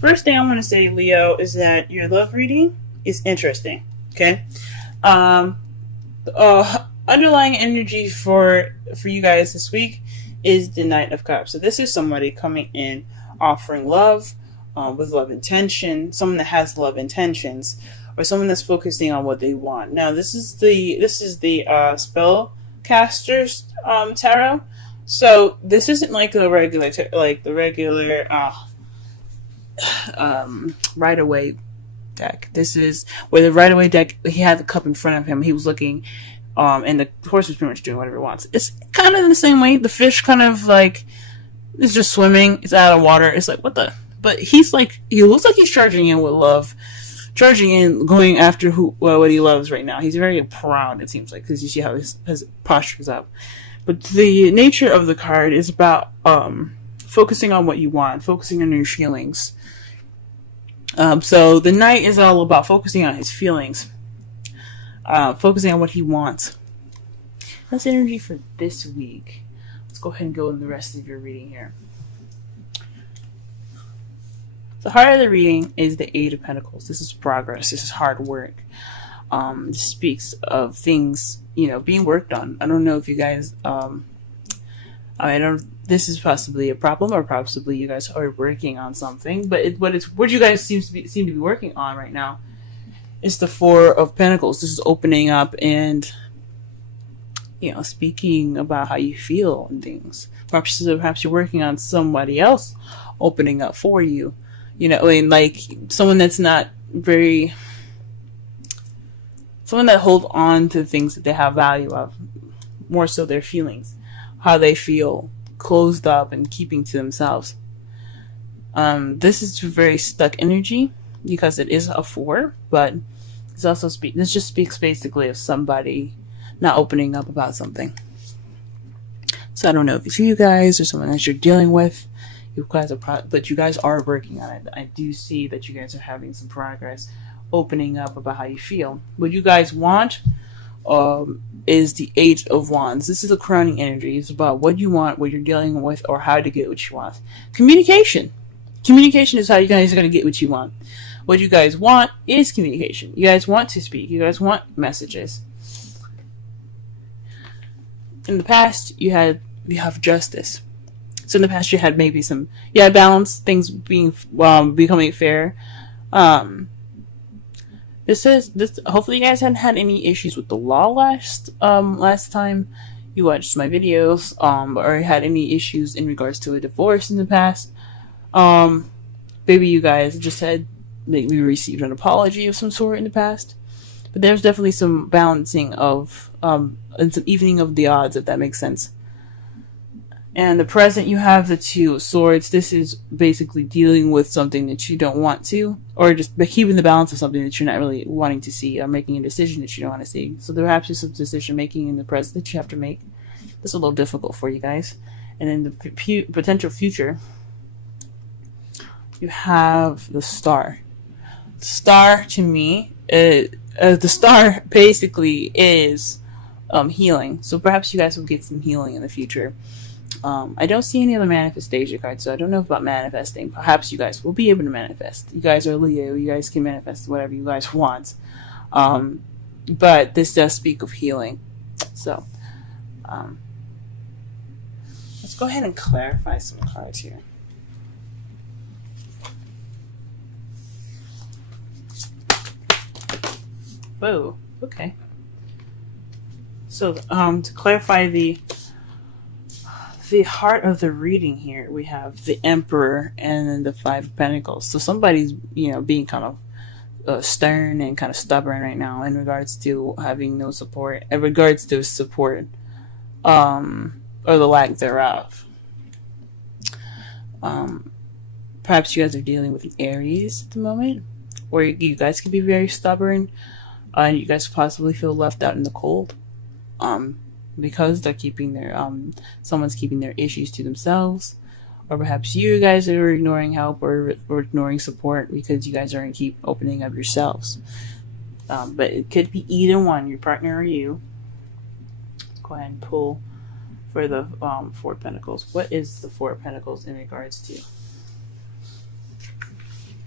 First thing I want to say, Leo, is that your love reading is interesting. Okay. Um, Underlying energy for you guys this week is the Knight of Cups. So this is somebody coming in offering love, with love intention, someone that has love intentions, or someone that's focusing on what they want. Now this is the spellcasters tarot. So this isn't like the regular Rider Waite deck. This is where the Rider Waite deck, he had the cup in front of him. He was looking, and the horse was pretty much doing whatever it wants. It's kind of in the same way. The fish kind of like is just swimming. It's out of water. It's like, what the? But he looks like he's charging in with love, charging in, going after what he loves right now. He's very proud, it seems like, because you see how his posture is up. But the nature of the card is about focusing on what you want, focusing on your feelings. So the Knight is all about focusing on his feelings, focusing on what he wants. That's energy for this week. Let's go ahead and go in the rest of your reading here. The heart of the reading is the Eight of Pentacles. This is progress. This is hard work. It speaks of things, being worked on. I don't know if you guys, this is possibly a problem, or possibly you guys are working on something, but what you guys seem to be working on right now is the Four of Pentacles. This is opening up and, speaking about how you feel and things. Perhaps you're working on somebody else opening up for you. Like someone that's not someone that holds on to things that they have value of, more so their feelings, how they feel, closed up and keeping to themselves. This is very stuck energy because it is a 4, but it's also this just speaks basically of somebody not opening up about something. So I don't know if it's you guys or someone that you're dealing with. But you guys are working on it. I do see that you guys are having some progress, opening up about how you feel. What you guys want is the Eight of Wands. This is a crowning energy. It's about what you want, what you're dealing with, or how to get what you want. Communication is how you guys are going to get what you want. What you guys want is communication. You guys want to speak. You guys want messages. In the past, you have justice. So in the past, you had maybe balance, things becoming fair. Hopefully you guys hadn't had any issues with the law last time you watched my videos, or had any issues in regards to a divorce in the past. Maybe you guys just had maybe received an apology of some sort in the past. But there's definitely some balancing of, and some evening of the odds, if that makes sense. And the present, you have the Two of Swords. This is basically dealing with something that you don't want to, or just keeping the balance of something that you're not really wanting to see, or making a decision that you don't want to see. So perhaps there's some decision making in the present that you have to make. That's a little difficult for you guys. And in the potential future, you have the Star. The Star, to me, the Star basically is healing. So perhaps you guys will get some healing in the future. I don't see any other manifestation cards, so I don't know about manifesting. Perhaps you guys will be able to manifest. You guys are Leo. You guys can manifest whatever you guys want. But this does speak of healing. So, let's go ahead and clarify some cards here. Whoa. Okay. So, to clarify the heart of the reading here, we have the Emperor and then the Five of Pentacles. So somebody's, being kind of stern and kind of stubborn right now in regards to having no support, or the lack thereof. Perhaps you guys are dealing with an Aries at the moment, or you guys can be very stubborn, and you guys possibly feel left out in the cold. Because they're keeping someone's keeping their issues to themselves, or perhaps you guys are ignoring help or ignoring support because you guys aren't keep opening up yourselves. But it could be either one, your partner or you. Let's go ahead and pull for the Four of Pentacles. What is the Four of Pentacles in regards to?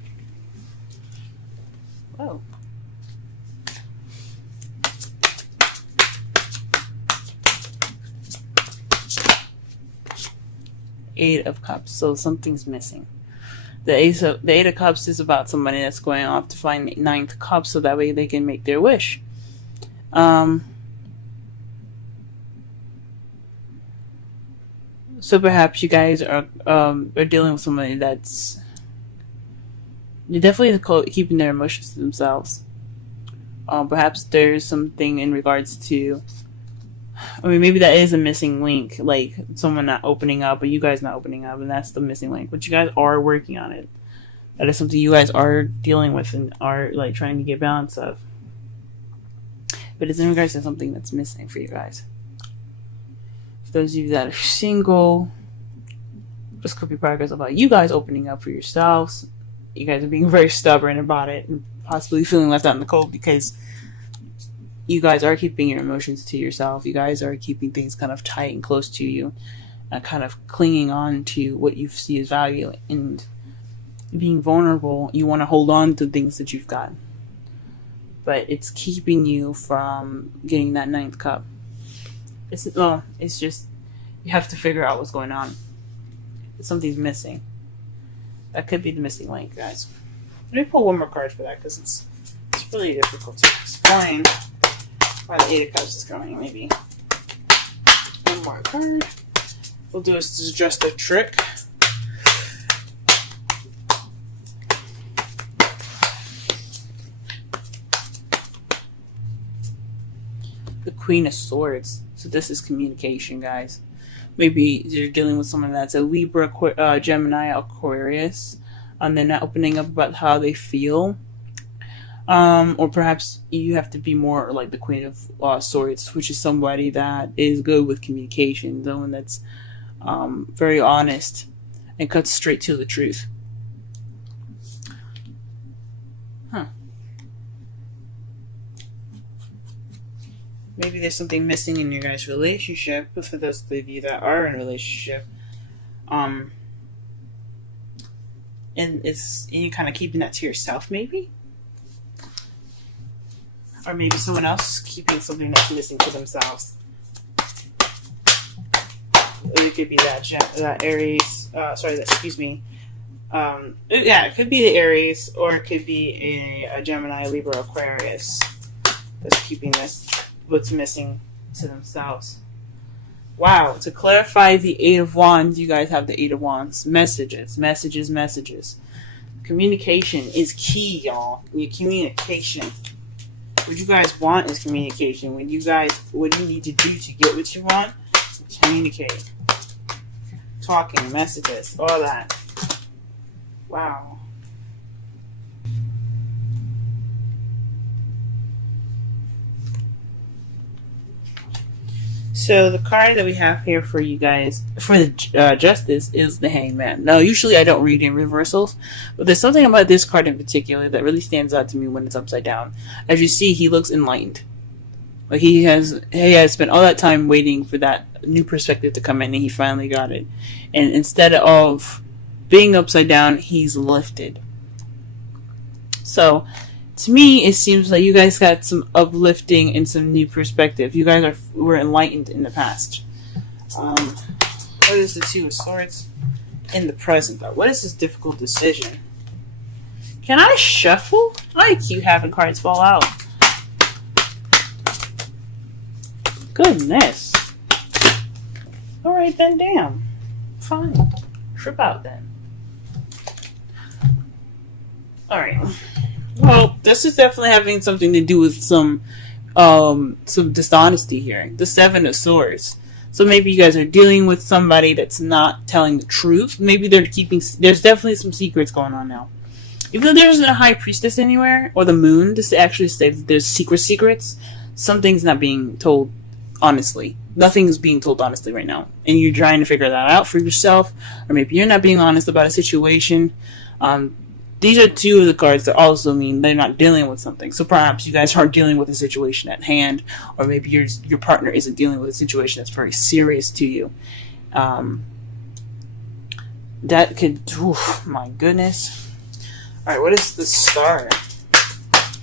Whoa. Eight of Cups. So something's missing. The Eight of Cups is about somebody that's going off to find the Ninth Cup so that way they can make their wish. So perhaps you guys are dealing with somebody that's definitely keeping their emotions to themselves. Perhaps there's something in regards to, I mean, maybe that is a missing link, like someone not opening up, or you guys not opening up, and that's the missing link. But you guys are working on it. That is something you guys are dealing with and are like trying to get balance of. But it's in regards to something that's missing for you guys. For those of you that are single, this could be progress about you guys opening up for yourselves. You guys are being very stubborn about it and possibly feeling left out in the cold because you guys are keeping your emotions to yourself. You guys are keeping things kind of tight and close to you, and kind of clinging on to what you see as value, and being vulnerable. You want to hold on to things that you've got, but it's keeping you from getting that Ninth Cup. It's just you have to figure out what's going on. Something's missing. That could be the missing link, guys. Let me pull one more card for that because it's really difficult to explain why the Eight of Cups is coming. Maybe one more card. We'll do is just a trick. The Queen of Swords. So this is communication, guys. Maybe you're dealing with someone that's a Libra, Gemini, Aquarius, and they're not opening up about how they feel. Or perhaps you have to be more like the Queen of Swords, which is somebody that is good with communication, someone that's very honest and cuts straight to the truth. Maybe there's something missing in your guys' relationship, for those of you that are in a relationship. And you're kind of keeping that to yourself, maybe? Or maybe someone else keeping something that's missing to themselves. It could be that Aries, it could be the Aries, or it could be a Gemini, Libra, Aquarius that's keeping this, what's missing to themselves. Wow. To clarify the Eight of Wands, you guys have the Eight of Wands. Messages. Communication is key, y'all. Your communication. What you guys want is communication. What you need to do to get what you want, communicate. Talking, messages, all that. Wow. So the card that we have here for you guys, for the Justice, is the Hangman. Now, usually I don't read in reversals, but there's something about this card in particular that really stands out to me when it's upside down. As you see, he looks enlightened. Like he has spent all that time waiting for that new perspective to come in, and he finally got it. And instead of being upside down, he's lifted. So, to me, it seems like you guys got some uplifting and some new perspective. You guys were enlightened in the past. What is the Two of Swords in the present, though? What is this difficult decision? Can I shuffle? I keep having cards fall out. Goodness. Alright then, damn. Fine. Trip out then. Alright. Well, this is definitely having something to do with some dishonesty here. The Seven of Swords. So maybe you guys are dealing with somebody that's not telling the truth. Maybe there's definitely some secrets going on now. Even though there isn't a High Priestess anywhere, or the Moon, to actually say that there's secrets, something's not being told honestly. Nothing's being told honestly right now. And you're trying to figure that out for yourself, or maybe you're not being honest about a situation. These are two of the cards that also mean they're not dealing with something. So perhaps you guys aren't dealing with a situation at hand, or maybe your partner isn't dealing with a situation that's very serious to you. That could, my goodness. Alright, what is the Star?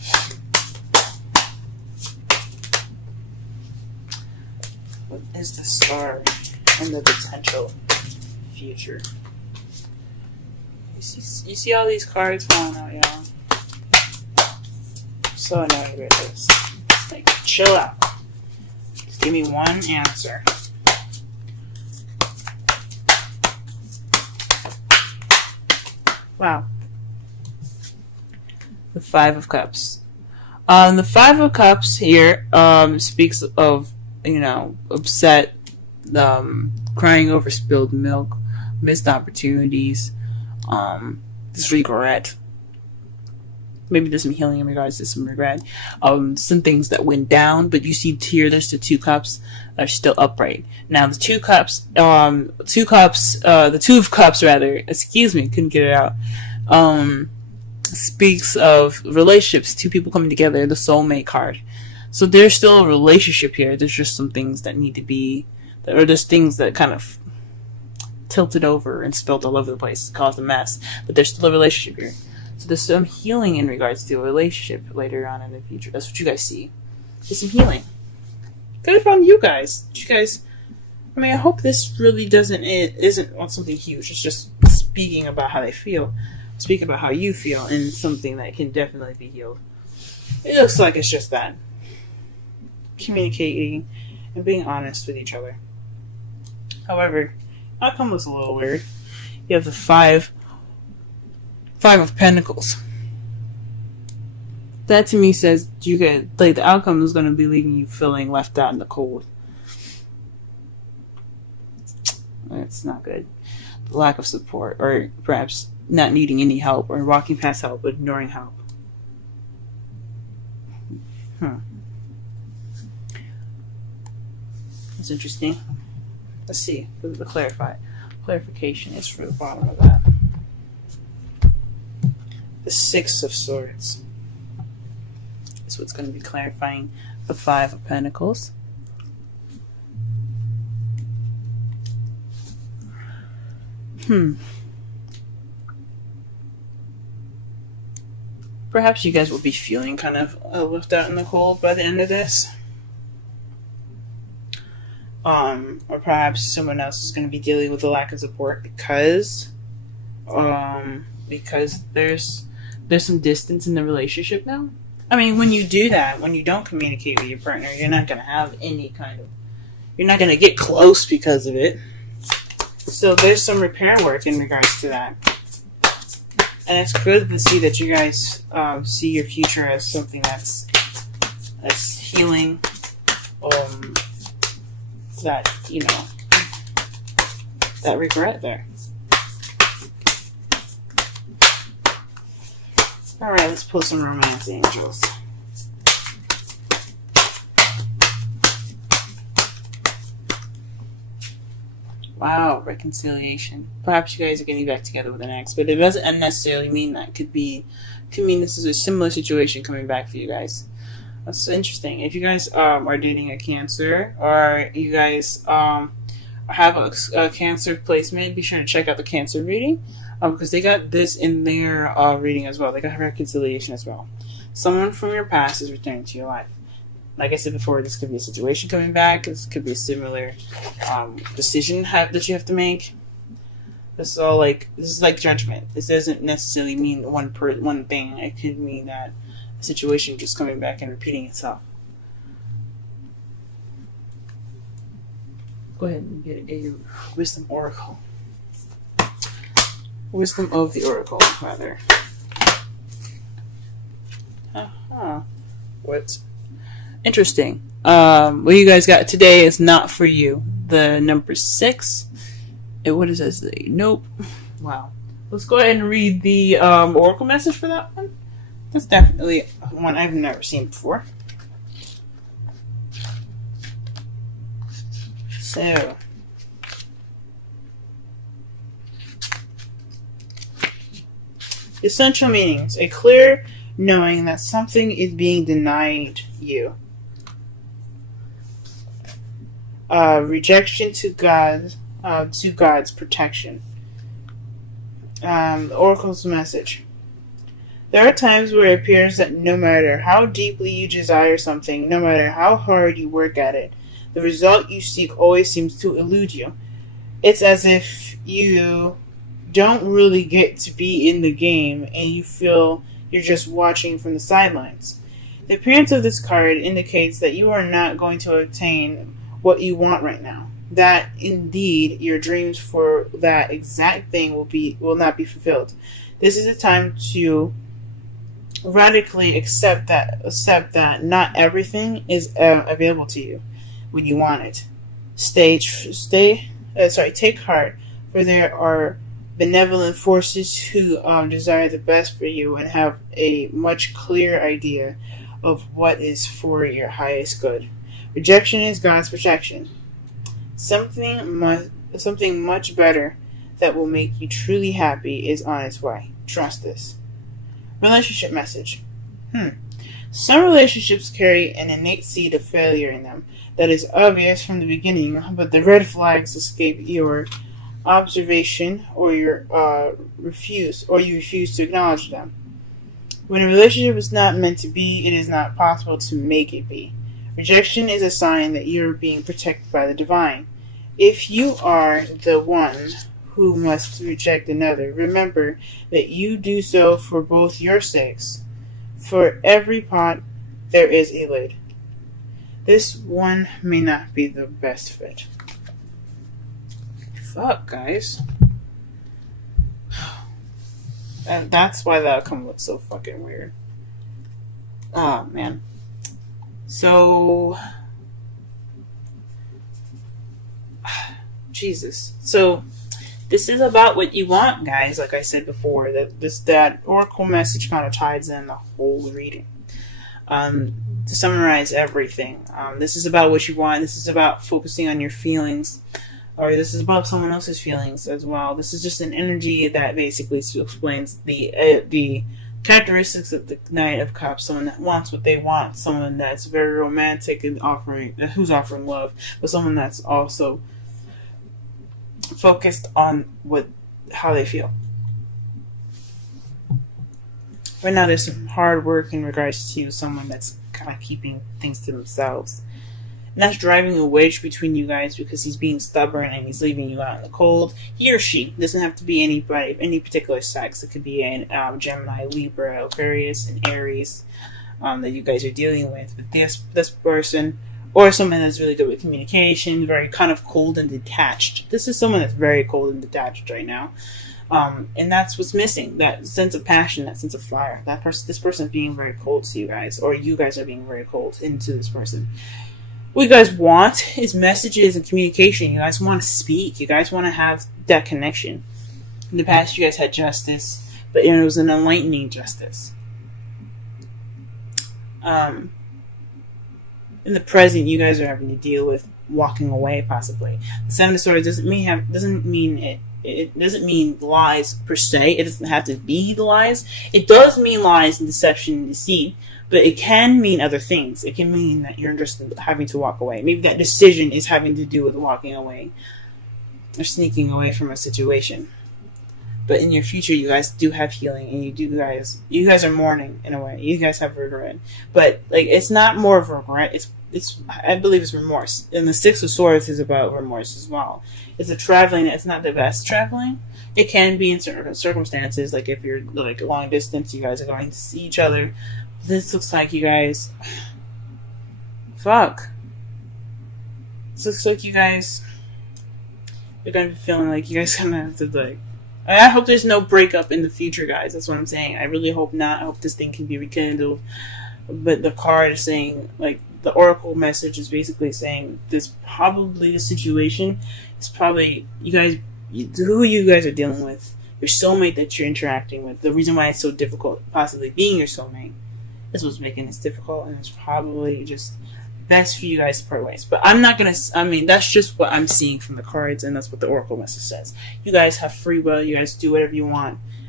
What is the star and the potential future? You see all these cards falling out, y'all? I'm so annoyed with this. Like, chill out. Just give me one answer. Wow. The Five of Cups. The Five of Cups here speaks of, upset, crying over spilled milk, missed opportunities, this regret. Maybe there's some healing in regards to some regret. Some things that went down, but you see here there's the two cups that are still upright. Now the two of cups rather, excuse me, couldn't get it out. Speaks of relationships, two people coming together, the soulmate card. So there's still a relationship here. There's just some things that need to be, or there's things that kind of tilted over and spilled all over the place, caused a mess. But there's still a relationship here. So there's some healing in regards to a relationship later on in the future. That's what you guys see. There's some healing. Good from you guys. I hope this really isn't something huge. It's just speaking about how they feel. Speak about how you feel and something that can definitely be healed. It looks like it's just that. Communicating and being honest with each other. However, outcome looks a little weird. You have the Five of Pentacles. That to me says the outcome is going to be leaving you feeling left out in the cold. That's not good. The lack of support, or perhaps not needing any help, or walking past help, but ignoring help. That's interesting. Let's see. What the clarification is for the bottom of that. The Six of Swords is what's going to be clarifying the Five of Pentacles. Perhaps you guys will be feeling kind of left out in the cold by the end of this. Or perhaps someone else is going to be dealing with a lack of support because there's some distance in the relationship now. I mean, when you do that, when you don't communicate with your partner, you're not going to have you're not going to get close because of it. So there's some repair work in regards to that. And it's good to see that you guys see your future as something that's healing. That regret there. Alright, let's pull some romance angels. Wow, reconciliation. Perhaps you guys are getting back together with an ex, but it doesn't necessarily mean that. Could mean this is a similar situation coming back for you guys. That's interesting. If you guys are dating a Cancer, or you guys have a Cancer placement, be sure to check out the Cancer reading, because they got this in their reading as well. They got reconciliation as well. Someone from your past is returning to your life. Like I said before, this could be a situation coming back. This could be a similar decision that you have to make. This is like judgment. This doesn't necessarily mean one thing. It could mean that a situation just coming back and repeating itself. Go ahead and get a Wisdom Oracle. Wisdom of the Oracle, rather. What? Interesting. What you guys got today is not for you. The number 6. What does that say? Nope. Wow. Let's go ahead and read the Oracle message for that one. That's definitely one I've never seen before. So, essential meanings: a clear knowing that something is being denied you. Rejection to God's protection. The Oracle's message: there are times where it appears that no matter how deeply you desire something, no matter how hard you work at it, The result you seek always seems to elude you. It's as if you don't really get to be in the game and you feel you're just watching from the sidelines. The appearance of this card indicates that you are not going to obtain what you want right now. That indeed your dreams for that exact thing will not be fulfilled. This is a time to radically accept that not everything is available to you when you want it. Take heart, for there are benevolent forces who desire the best for you and have a much clearer idea of what is for your highest good. Rejection is God's protection. Something much better that will make you truly happy is on its way. Trust this. Relationship message. Some relationships carry an innate seed of failure in them that is obvious from the beginning, but the red flags escape your observation or you refuse to acknowledge them. When a relationship is not meant to be, it is not possible to make it be. Rejection is a sign that you are being protected by the divine. If you are the one who must reject another, remember that you do so for both your sakes. For every pot, there is a lid. This one may not be the best fit. Fuck, guys. And that's why the outcome looks so fucking weird. Oh, man. So... Jesus. So, this is about what you want, guys. Like I said before, that oracle message kind of ties in the whole reading. To summarize everything, this is about what you want. This is about focusing on your feelings, or this is about someone else's feelings as well. This is just an energy that basically explains the characteristics of the Knight of Cups. Someone that wants what they want. Someone that's very romantic and who's offering love, but someone that's also focused on how they feel. Right now, there's some hard work in regards to someone that's kind of keeping things to themselves. And that's driving a wedge between you guys because he's being stubborn and he's leaving you out in the cold. He or she doesn't have to be anybody, any particular sex. It could be an Gemini, Libra, Aquarius, and Aries that you guys are dealing with. But this person, or someone that's really good with communication, very kind of cold and detached. This is someone that's very cold and detached right now. And that's what's missing. That sense of passion, that sense of fire. This person is being very cold to you guys, or you guys are being very cold into this person. What you guys want is messages and communication. You guys want to speak. You guys want to have that connection. In the past, you guys had justice, but it was an enlightening justice. In the present, you guys are having to deal with walking away, possibly. The Seven of Swords doesn't mean lies per se. It doesn't have to be lies. It does mean lies and deception and deceit, but it can mean other things. It can mean that you're just having to walk away. Maybe that decision is having to do with walking away or sneaking away from a situation. But in your future, you guys do have healing, and you guys are mourning in a way. You guys have regret, but like it's not more of regret. I believe it's remorse. And the Six of Swords is about remorse as well. It's a traveling. It's not the best traveling. It can be in certain circumstances, like if you're like long distance, you guys are going to see each other. This looks like you guys. Fuck. This looks like you guys. You're gonna be feeling like you guys gonna have to like. I hope there's no breakup in the future, guys. That's what I'm saying. I really hope not. I hope this thing can be rekindled. But the card is saying, like, the oracle message is basically saying this probably the situation is probably who you guys are dealing with, your soulmate that you're interacting with. The reason why it's so difficult, possibly being your soulmate, is what's making this difficult, and it's probably just best for you guys to part ways. But I'm not gonna. I mean, that's just what I'm seeing from the cards, and that's what the oracle message says. You guys have free will. You guys do whatever you want.